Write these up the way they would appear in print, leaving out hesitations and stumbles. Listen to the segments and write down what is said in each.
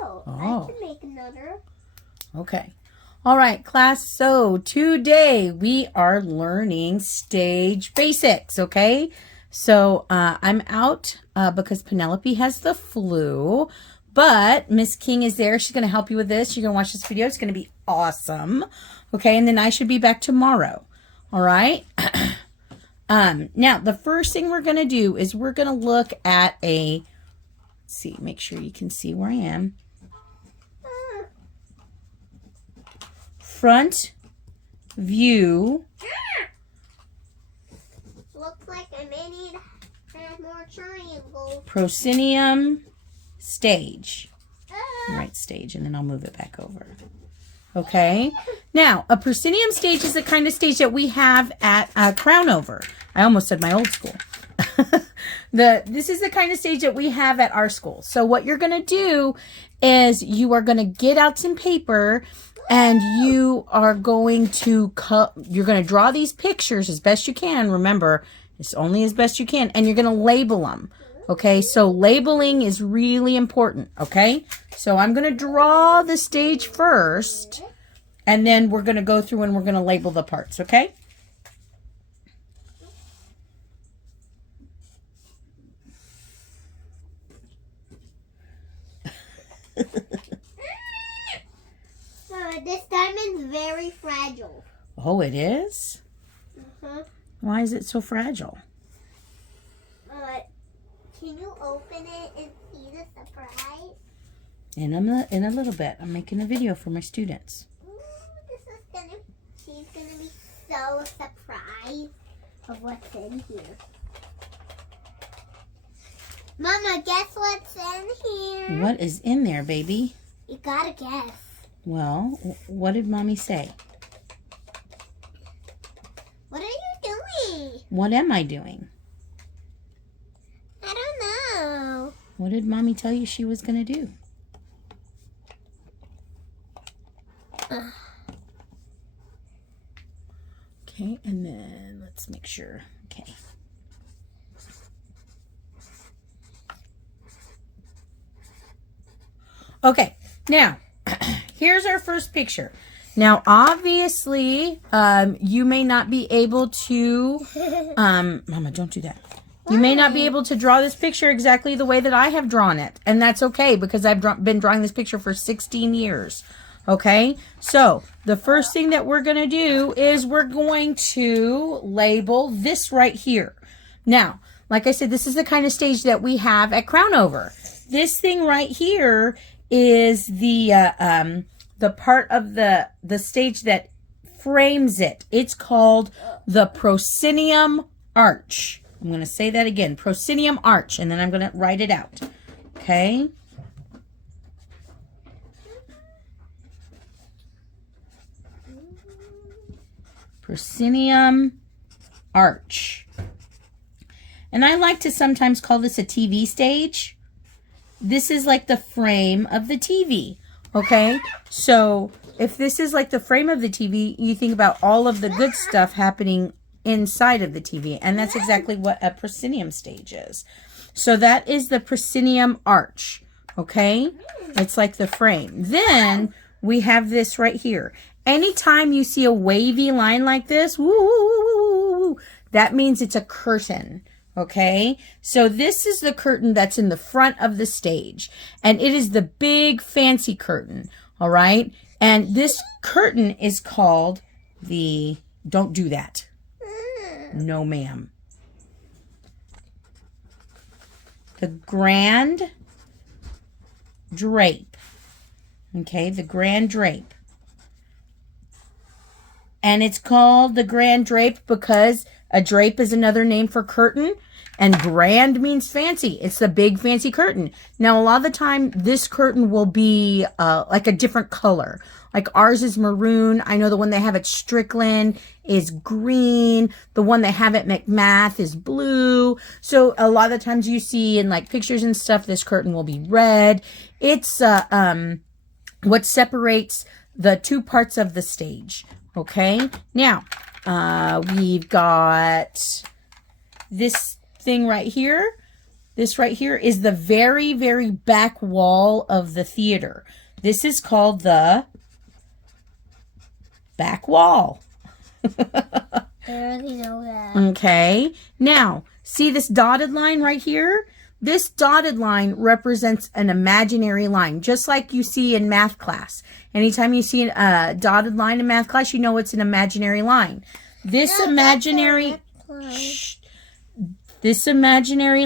will. Oh. I can make another. Okay. All right, class. So today we are learning stage basics, okay? So I'm out because Penelope has the flu, but Miss King is there. She's going to help you with this. You're going to watch this video. It's going to be awesome. Okay, and then I should be back tomorrow. All right? Now, the first thing we're going to do is we're going to look at let's see, make sure you can see where I am. Front view. Looks like I may need to add more triangles. Proscenium Stage. Right, stage, and then I'll move it back over. Okay. Now, a proscenium stage is the kind of stage that we have at Crown Over. I almost said my old school. This is the kind of stage that we have at our school. So what you're going to do is you are going to get out some paper and you are going to draw these pictures as best you can. Remember, it's only as best you can, and you're going to label them. Okay, so labeling is really important. Okay, so I'm going to draw the stage first, and then we're going to go through and we're going to label the parts. Okay. This diamond's very fragile. Oh, it is? Uh-huh. Why is it so fragile? Can you open it and see the surprise? In a little bit. I'm making a video for my students. She's gonna be so surprised of what's in here. Mama, guess what's in here? What is in there, baby? You gotta guess. Well, what did Mommy say? What are you doing? What am I doing? I don't know. What did Mommy tell you she was going to do? Okay, and then let's make sure. Okay. Okay, now, here's our first picture. Now, obviously, you may not be able to, Mama, don't do that. You may not be able to draw this picture exactly the way that I have drawn it. And that's okay, because I've been drawing this picture for 16 years. Okay, so the first thing that we're going to do is we're going to label this right here. Now, like I said, this is the kind of stage that we have at Crown Over. This thing right here is the part of the stage that frames it. It's called the proscenium arch. I'm going to say that again, proscenium arch, and then I'm going to write it out. Okay? Proscenium arch. And I like to sometimes call this a TV stage. This is like the frame of the TV. Okay? So if this is like the frame of the TV, you think about all of the good stuff happening inside of the TV. And that's exactly what a proscenium stage is. So that is the proscenium arch. Okay? It's like the frame. Then we have this right here. Anytime you see a wavy line like this, woo, woo, woo, woo, woo, that means it's a curtain. Okay, so this is the curtain that's in the front of the stage, and it is the big fancy curtain. All right, and this curtain is called the, don't do that. No, ma'am. The grand drape. Okay, the grand drape. And it's called the grand drape because a drape is another name for curtain, and grand means fancy. It's the big fancy curtain. Now, a lot of the time, this curtain will be like a different color. Like ours is maroon. I know the one they have at Strickland is green. The one they have at McMath is blue. So a lot of the times you see in like pictures and stuff, this curtain will be red. It's what separates the two parts of the stage. Okay, now we've got this thing right here. this right here is the very, very back wall of the theater. This is called the back wall. I already know that. Okay. Now, see this dotted line right here? This dotted line represents an imaginary line, just like you see in math class. Anytime you see a dotted line in math class, you know it's an imaginary line. This imaginary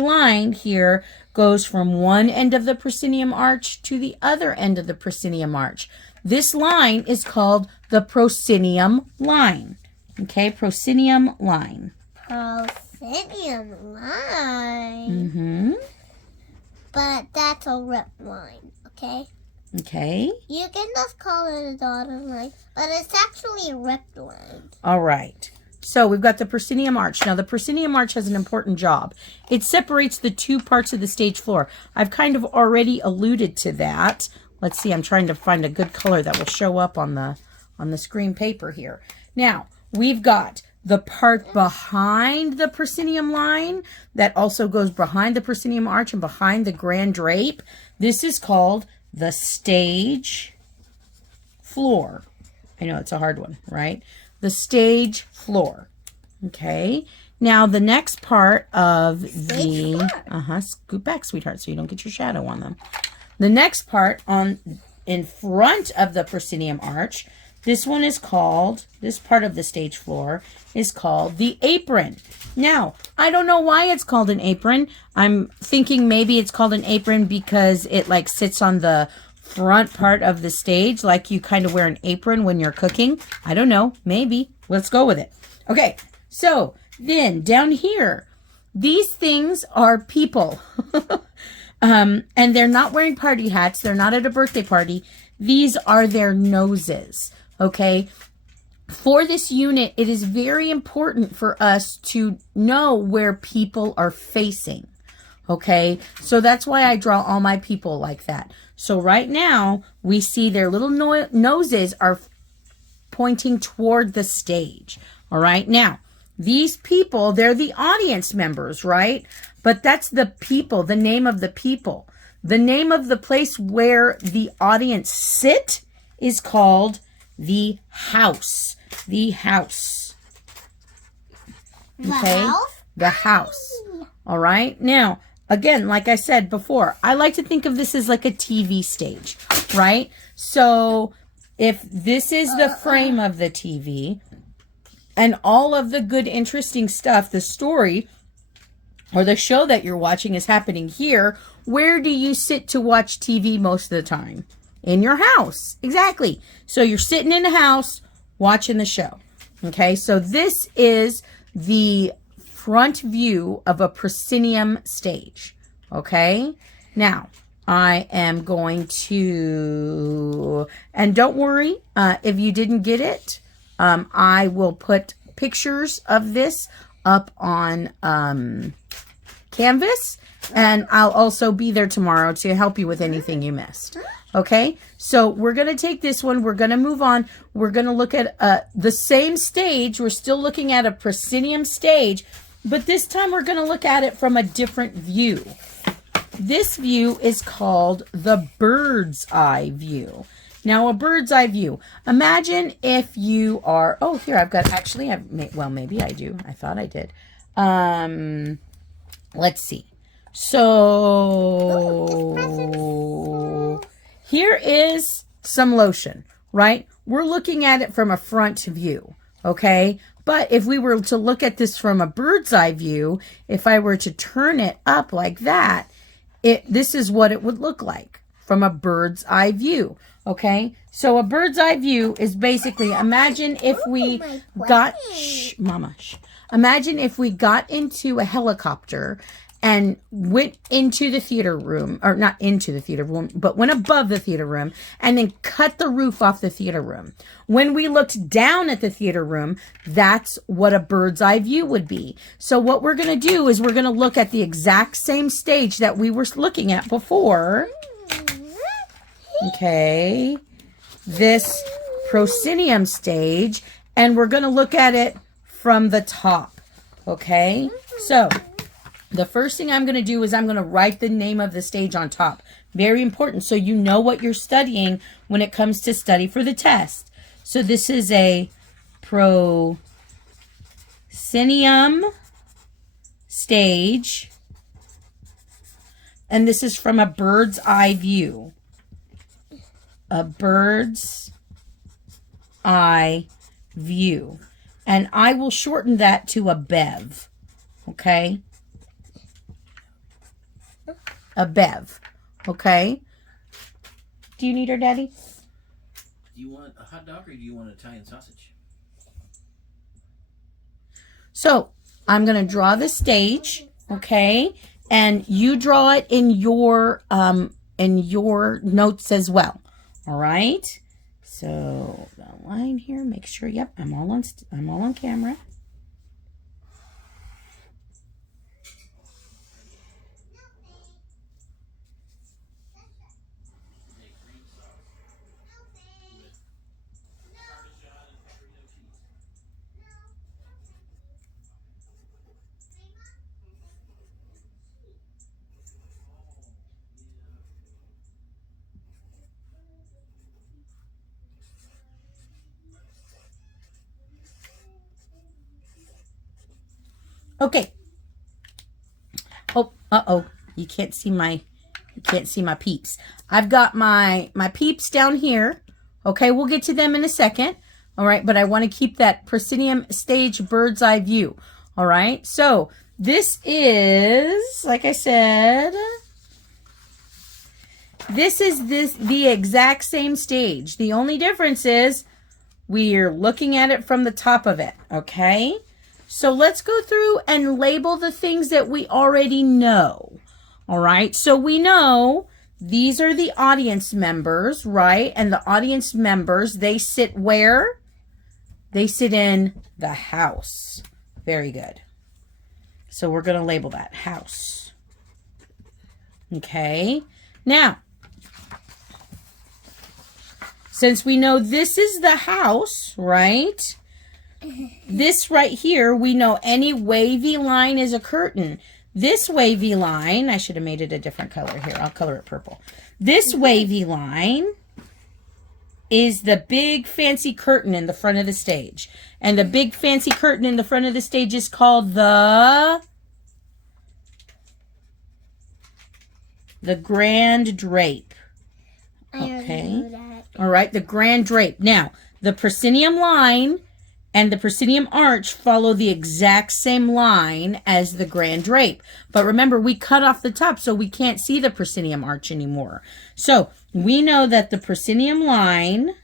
line here goes from one end of the proscenium arch to the other end of the proscenium arch. This line is called the proscenium line. Okay, proscenium line. Proscenium line. Mm-hmm. But that's a rip line, okay? Okay. You can just call it a dotted line, but it's actually a ripped line. All right. So we've got the proscenium arch. Now the proscenium arch has an important job. It separates the two parts of the stage floor. I've kind of already alluded to that. Let's see, I'm trying to find a good color that will show up on the screen paper here. Now, we've got the part behind the proscenium line that also goes behind the proscenium arch and behind the grand drape. This is called the stage floor. I know it's a hard one, right? The stage floor. Okay. Now the next part of the scoot back, sweetheart, so you don't get your shadow on them. The next part in front of the proscenium arch, this one is called, this part of the stage floor is called the apron. Now, I don't know why it's called an apron. I'm thinking maybe it's called an apron because it like sits on the front part of the stage, like you kind of wear an apron when you're cooking. I don't know, maybe. Let's go with it. Okay, so then down here, these things are people. And they're not wearing party hats. They're not at a birthday party. These are their noses. Okay, for this unit, it is very important for us to know where people are facing. Okay, so that's why I draw all my people like that. So right now, we see their little noses are pointing toward the stage. All right, now, these people, they're the audience members, right? But that's the people, the name of the people. The name of the place where the audience sit is called the house. The house. Okay? The house. All right? Now, again, like I said before, I like to think of this as like a TV stage, right? So if this is the frame of the TV and all of the good, interesting stuff, the story or the show that you're watching is happening here, where do you sit to watch TV most of the time? In your house. Exactly. So you're sitting in the house watching the show. Okay, so this is the front view of a proscenium stage. Okay, now I am going to, and don't worry if you didn't get it, I will put pictures of this up on Canvas, and I'll also be there tomorrow to help you with anything you missed. Okay, so we're going to take this one. We're going to move on. We're going to look at the same stage. We're still looking at a proscenium stage, but this time we're going to look at it from a different view. This view is called the bird's eye view. Now, a bird's eye view. Imagine if you are, oh, here, I've got, actually, well, maybe I do. I thought I did. Let's see. So, here is some lotion, right? We're looking at it from a front view, okay? But if we were to look at this from a bird's eye view, if I were to turn it up like that, this is what it would look like from a bird's eye view, okay? So a bird's eye view is basically, imagine if we got, imagine if we got into a helicopter and went into the theater room, or not into the theater room, but went above the theater room and then cut the roof off the theater room. When we looked down at the theater room, that's what a bird's eye view would be. So what we're going to do is we're going to look at the exact same stage that we were looking at before. Okay. This proscenium stage, and we're going to look at it from the top. Okay. So the first thing I'm going to do is I'm going to write the name of the stage on top. Very important, so you know what you're studying when it comes to study for the test. So this is a Proscenium Stage, and this is from a bird's eye view. A bird's eye view. And I will shorten that to a bev. Okay? A bev. Okay? Do you need her, Daddy? Do you want a hot dog or do you want an Italian sausage? So, I'm going to draw the stage, okay? And you draw it in your notes as well. All right? So, the line here, make sure, yep, I'm all on camera. Okay. Oh, uh-oh. You can't see my peeps. I've got my peeps down here. Okay, we'll get to them in a second. All right, but I want to keep that Proscenium Stage bird's eye view. All right, so this is, like I said, this is the exact same stage. The only difference is we're looking at it from the top of it, okay? So let's go through and label the things that we already know. All right, so we know these are the audience members, right? And the audience members, they sit where? They sit in the house. Very good. So we're going to label that house. Okay, now, since we know this is the house, right? This right here, we know any wavy line is a curtain. This wavy line, I should have made it a different color here. I'll color it purple. This wavy line is the big fancy curtain in the front of the stage. And the big fancy curtain in the front of the stage is called the grand drape. Okay. All right, the grand drape. Now, the proscenium line and the proscenium arch follow the exact same line as the grand drape. But remember, we cut off the top, so we can't see the proscenium arch anymore. So we know that the proscenium line,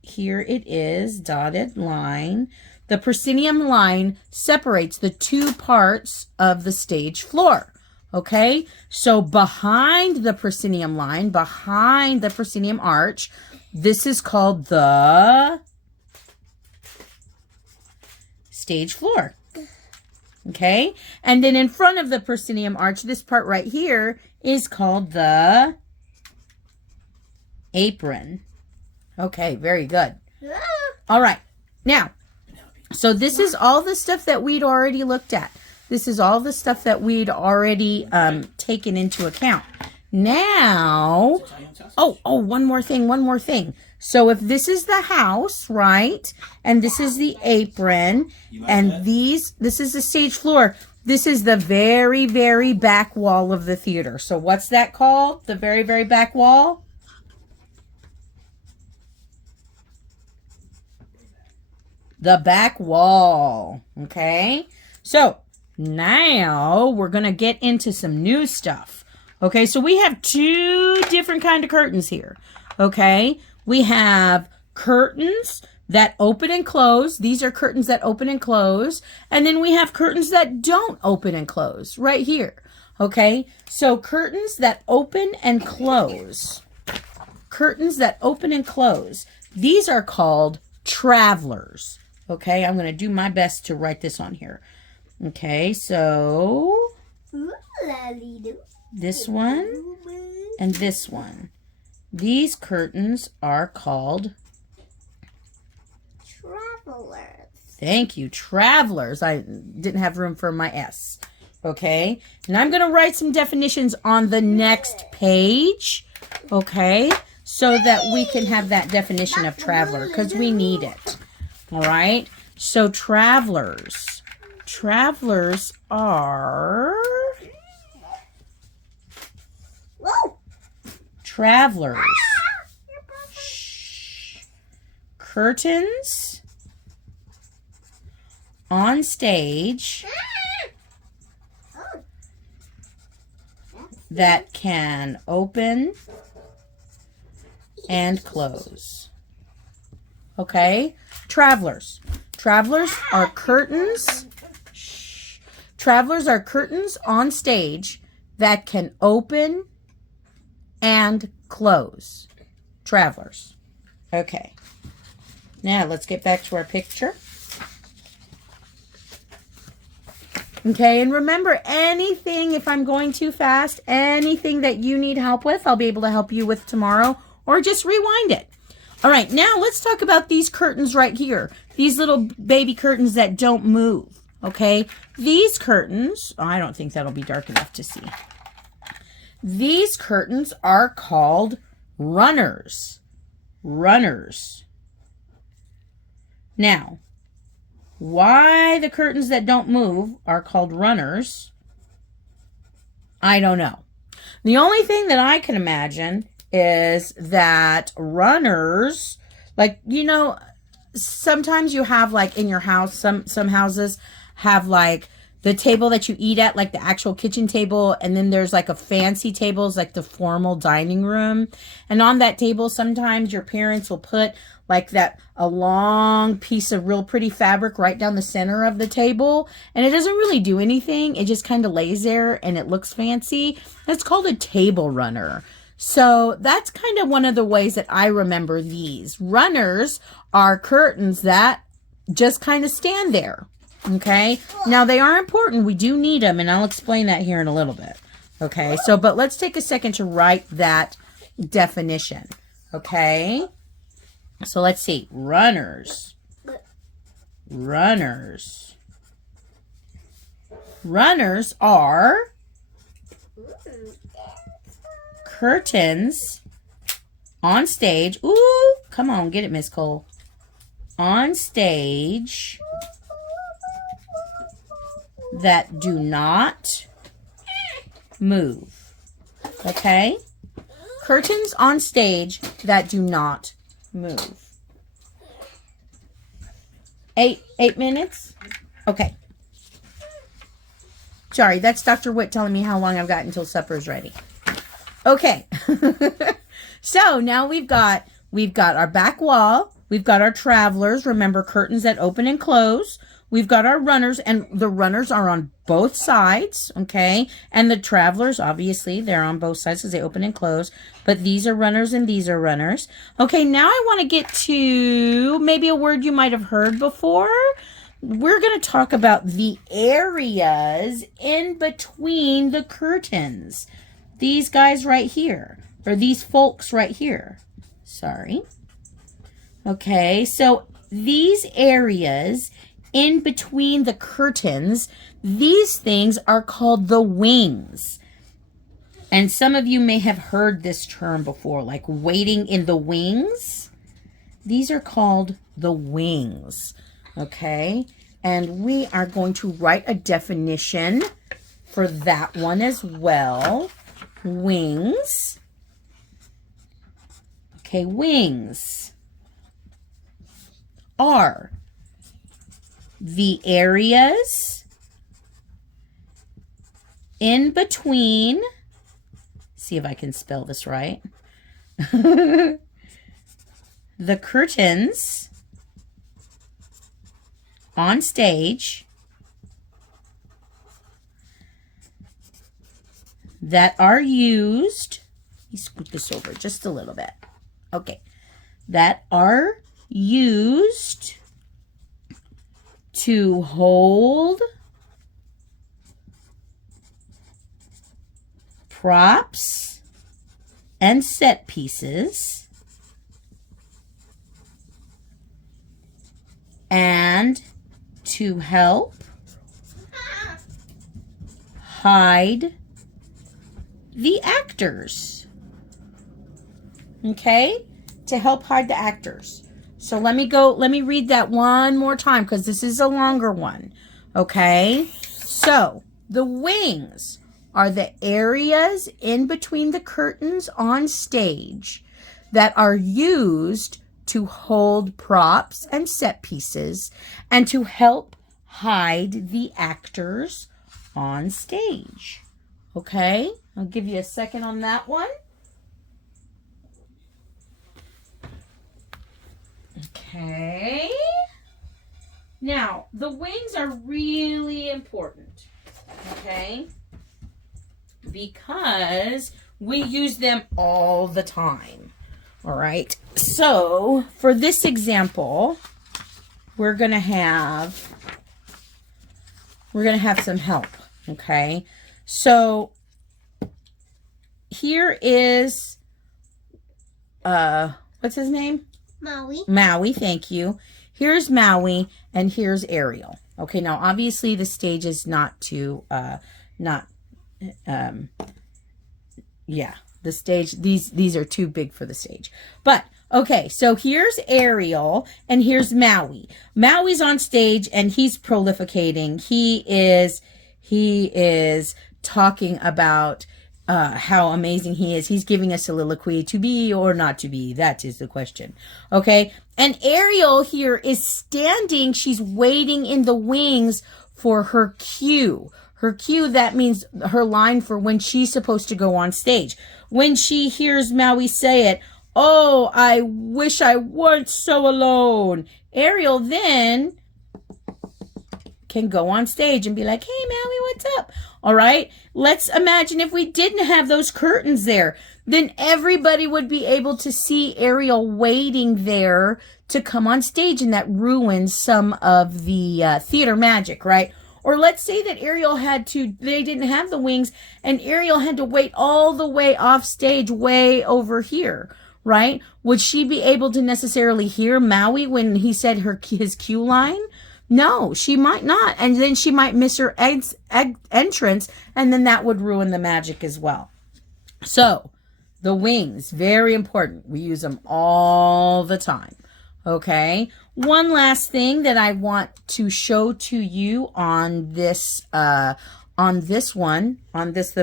here it is, dotted line. The proscenium line separates the two parts of the stage floor. Okay, so behind the proscenium line, behind the proscenium arch, this is called the stage floor. Okay, and then in front of the proscenium arch, this part right here is called the apron. Okay, very good. All right, now, so this is all the stuff that we'd already looked at. This is all the stuff that we'd already taken into account. Now, one more thing. So if this is the house, right, and this is the apron, and this is the stage floor, this is the very, very back wall of the theater. So what's that called? The very, very back wall? The back wall, okay? So now we're going to get into some new stuff. Okay, so we have two different kind of curtains here. Okay, we have curtains that open and close. These are curtains that open and close. And then we have curtains that don't open and close right here. Okay, so curtains that open and close. Curtains that open and close. These are called travelers. Okay, I'm going to do my best to write this on here. Okay, so this one and this one. These curtains are called travelers. Thank you, travelers. I didn't have room for my S. Okay, and I'm going to write some definitions on the next page, okay, so that we can have that definition of traveler, because we need it. All right, so travelers. Travelers are... Whoa. Travelers. Shh. Curtains on stage that can open and close. Okay? Travelers. Travelers are curtains. Shh. Travelers are curtains on stage that can open and close. Travelers. Okay. Now let's get back to our picture. Okay, and remember, anything, if I'm going too fast, anything that you need help with, I'll be able to help you with tomorrow, or just rewind it. All right, now let's talk about these curtains right here. These little baby curtains that don't move, okay? These curtains, I don't think that'll be dark enough to see. These curtains are called runners. Runners. Now, why the curtains that don't move are called runners, I don't know. The only thing that I can imagine is that runners, like, you know, sometimes you have, like, in your house, some houses have, like, the table that you eat at, like the actual kitchen table, and then there's like a fancy table, it's like the formal dining room. And on that table, sometimes your parents will put like a long piece of real pretty fabric right down the center of the table. And it doesn't really do anything. It just kind of lays there and it looks fancy. That's called a table runner. So that's kind of one of the ways that I remember these. Runners are curtains that just kind of stand there. Okay, now they are important. We do need them, and I'll explain that here in a little bit. Okay, so, but let's take a second to write that definition. Okay, so let's see. Runners. Runners. Runners are curtains on stage. Ooh, come on, get it, Miss Cole. On stage that do not move. Okay? Curtains on stage that do not move. 8 minutes? Okay. Sorry, that's Dr. Witt telling me how long I've got until supper's ready. Okay. So now we've got our back wall. We've got our travelers. Remember, curtains that open and close. We've got our runners, and the runners are on both sides, okay? And the travelers, obviously, they're on both sides because they open and close. But these are runners and these are runners. Okay, now I want to get to maybe a word you might have heard before. We're going to talk about the areas in between the curtains. These guys right here, or these folks right here. Sorry. Okay, so these areas in between the curtains, these things are called the wings. And some of you may have heard this term before, like waiting in the wings. These are called the wings, okay? And we are going to write a definition for that one as well. Wings. Okay, wings are the areas in between, see if I can spell this right, the curtains on stage that are used, let me scoot this over just a little bit, okay, that are used to hold props and set pieces and to help hide the actors. Okay? To help hide the actors. So let me read that one more time because this is a longer one. Okay? So, the wings are the areas in between the curtains on stage that are used to hold props and set pieces and to help hide the actors on stage. Okay? I'll give you a second on that one. Okay. Now, the wings are really important. Okay? Because we use them all the time. All right. So, for this example, we're going to have some help. Okay? So, here is what's his name? Maui. Maui, thank you. Here's Maui and here's Ariel. Okay, now obviously the stage is the stage, these are too big for the stage. But, okay, so here's Ariel and here's Maui. Maui's on stage and he's prolificating. He is talking about how amazing he is. He's giving a soliloquy, to be or not to be. That is the question. Okay. And Ariel here is standing. She's waiting in the wings for her cue. Her cue, that means her line for when she's supposed to go on stage. When she hears Maui say it, "Oh, I wish I weren't so alone," Ariel then can go on stage and be like, "Hey, Maui, what's up?" All right. Let's imagine if we didn't have those curtains there, then everybody would be able to see Ariel waiting there to come on stage, and that ruins some of the theater magic, right? Or let's say that they didn't have the wings and Ariel had to wait all the way off stage, way over here, right? Would she be able to necessarily hear Maui when he said his cue line? No, she might not. And then she might miss her entrance, and then that would ruin the magic as well. So, the wings, very important. We use them all the time. Okay? One last thing that I want to show to you on this, the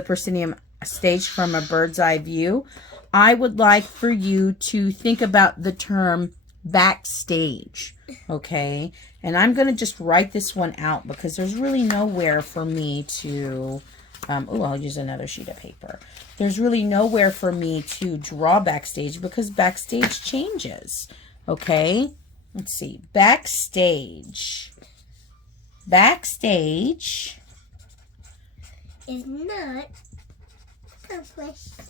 Proscenium Stage from a bird's eye view, I would like for you to think about the term backstage. Okay? And I'm going to just write this one out because there's really nowhere for me to, I'll use another sheet of paper. There's really nowhere for me to draw backstage because backstage changes. Okay? Let's see. Backstage. Backstage is not accomplished.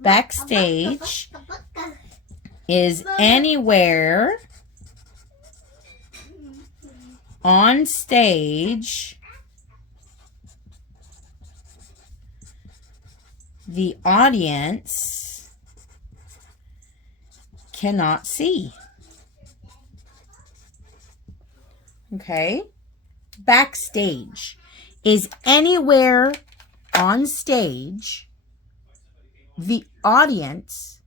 Backstage is anywhere on stage the audience cannot see. Okay? Backstage is anywhere on stage the audience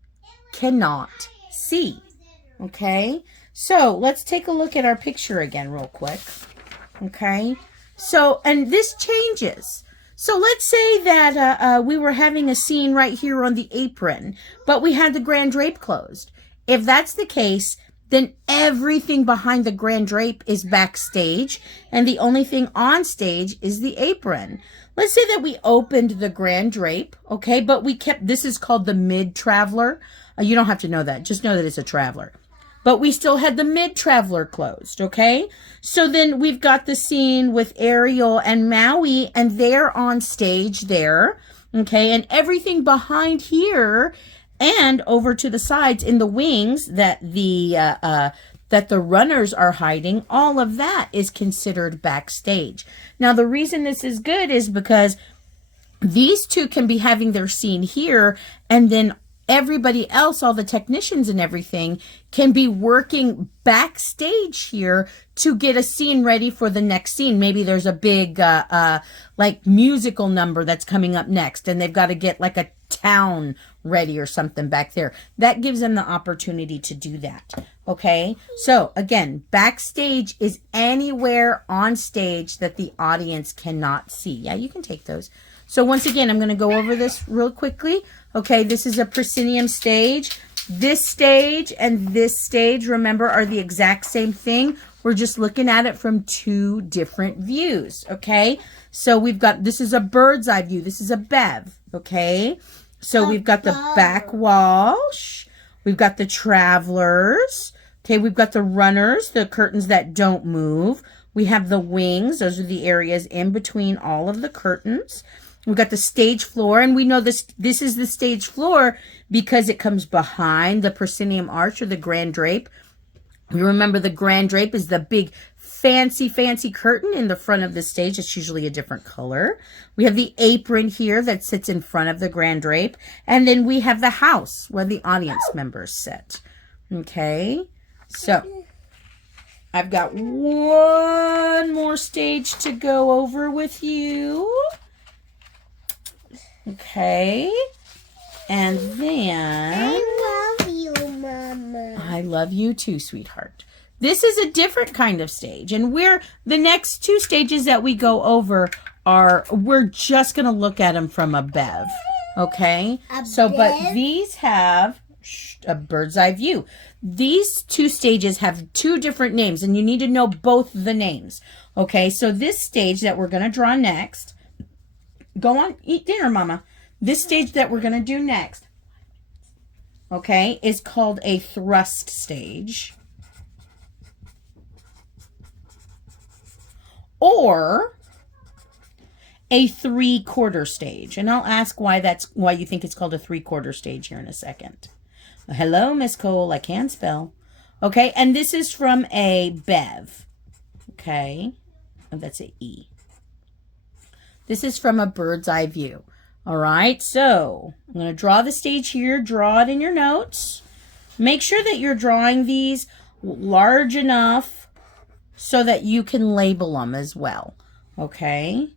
cannot see. Okay? So, let's take a look at our picture again real quick. Okay? So, and this changes. So, let's say that we were having a scene right here on the apron, but we had the grand drape closed. If that's the case, then everything behind the grand drape is backstage, and the only thing on stage is the apron. Let's say that we opened the grand drape, okay, but we kept, this is called the mid-traveler. You don't have to know that. Just know that it's a traveler. But we still had the mid-traveler closed, okay? So then we've got the scene with Ariel and Maui, and they're on stage there, okay? And everything behind here and over to the sides in the wings that the runners are hiding, all of that is considered backstage. Now, the reason this is good is because these two can be having their scene here, and then everybody else, all the technicians and everything, can be working backstage here to get a scene ready for the next scene. Maybe there's a big like musical number that's coming up next, and they've got to get like a town ready or something back there. That gives them the opportunity to do that. Okay, so again, backstage is anywhere on stage that the audience cannot see. Yeah, you can take those. So once again, I'm going to go over this real quickly. Okay, this is a proscenium stage. This stage and this stage, remember, are the exact same thing. We're just looking at it from two different views. Okay, so we've got, this is a bird's eye view. This is a bev. Okay, so we've got the back wall. We've got the travelers. Okay, we've got the runners, the curtains that don't move. We have the wings. Those are the areas in between all of the curtains. We've got the stage floor, and we know this is the stage floor because it comes behind the proscenium arch or the grand drape. You remember the grand drape is the big fancy curtain in the front of the stage. It's usually a different color. We have the apron here that sits in front of the grand drape. And then we have the house where the audience members sit. Okay, so I've got one more stage to go over with you. Okay, and then I love you, Mama. I love you too, sweetheart. This is a different kind of stage, and the next two stages that we go over we're just going to look at them from a bev, okay? But these have a bird's eye view. These two stages have two different names, and you need to know both the names, okay? So this stage that we're going to draw next, go on, eat dinner, Mama. This stage that we're going to do next, okay, is called a thrust stage. Or a 3/4 stage. And I'll ask why you think it's called a 3/4 stage here in a second. Hello, Miss Cole, I can spell. Okay, and this is from a bev. Okay, oh, that's an E. This is from a bird's eye view. All right, so I'm going to draw the stage here. Draw it in your notes. Make sure that you're drawing these large enough so that you can label them as well. Okay.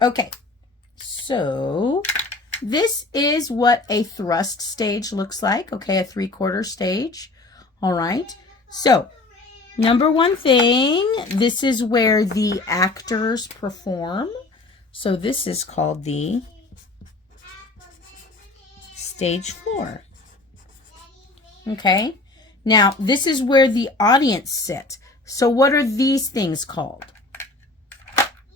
Okay, so this is what a thrust stage looks like. Okay, a 3/4 stage. All right, so number one thing, this is where the actors perform. So this is called the stage floor. Okay, now this is where the audience sit. So what are these things called?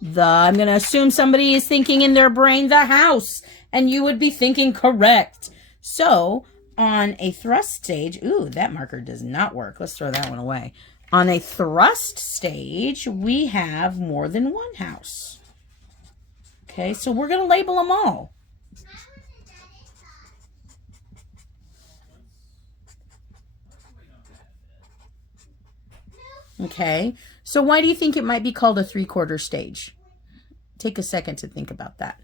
I'm going to assume somebody is thinking in their brain, the house, and you would be thinking correct. So on a thrust stage, ooh, that marker does not work. Let's throw that one away. On a thrust stage, we have more than one house. Okay, so we're going to label them all. Okay, so why do you think it might be called a 3/4 stage? Take a second to think about that.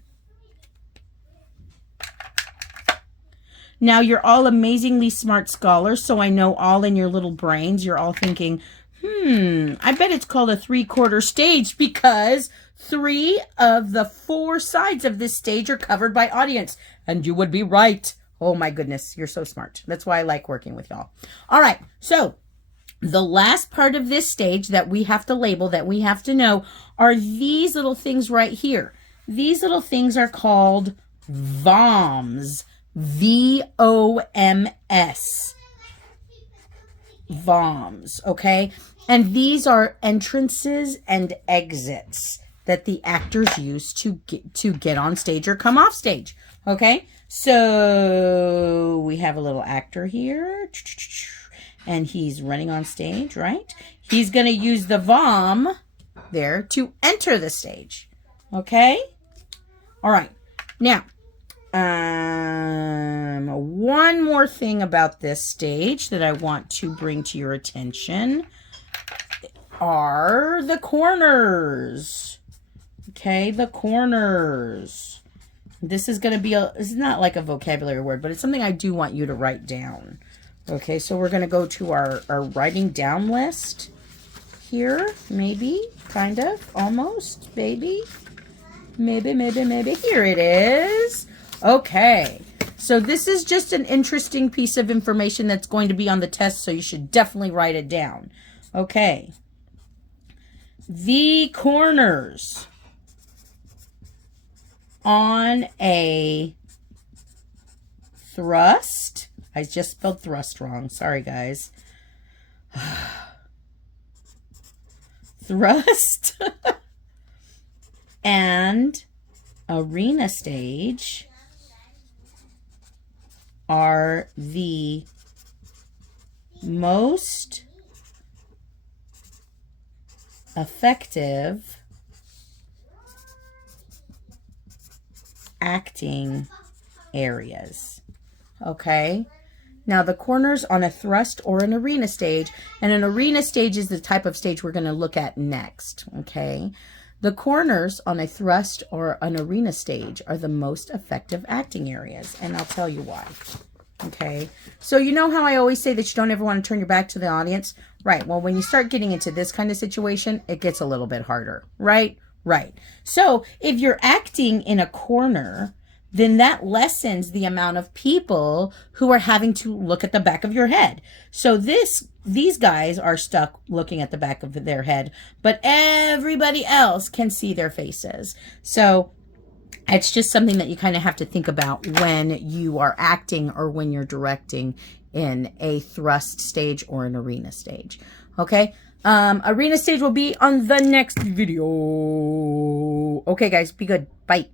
Now, you're all amazingly smart scholars, so I know all in your little brains, you're all thinking, I bet it's called a 3/4 stage because 3 of the 4 sides of this stage are covered by audience. And you would be right. Oh my goodness, you're so smart. That's why I like working with y'all. All right, so the last part of this stage that we have to label, that we have to know, are these little things right here. These little things are called VOMs. V-O-M-S. VOMs, okay? And these are entrances and exits that the actors use to get on stage or come off stage, okay? So we have a little actor here. And he's running on stage, right? He's going to use the VOM there to enter the stage. Okay? All right. Now, one more thing about this stage that I want to bring to your attention are the corners. Okay, the corners. This is going to be it's not like a vocabulary word, but it's something I do want you to write down. Okay, so we're going to go to our writing down list here. Maybe, kind of, almost, maybe. Maybe. Here it is. Okay, so this is just an interesting piece of information that's going to be on the test, so you should definitely write it down. Okay. The corners on a thrust. I just spelled thrust wrong. Sorry, guys. Thrust and arena stage are the most effective acting areas. Okay? Now, the corners on a thrust or an arena stage, and an arena stage is the type of stage we're going to look at next. Okay? The corners on a thrust or an arena stage are the most effective acting areas, and I'll tell you why. Okay, so you know how I always say that you don't ever want to turn your back to the audience? Right, well, when you start getting into this kind of situation, it gets a little bit harder, right? Right. So if you're acting in a corner, then that lessens the amount of people who are having to look at the back of your head. So these guys are stuck looking at the back of their head, but everybody else can see their faces. So it's just something that you kind of have to think about when you are acting or when you're directing in a thrust stage or an arena stage. Okay? Arena stage will be on the next video. Okay, guys, be good. Bye.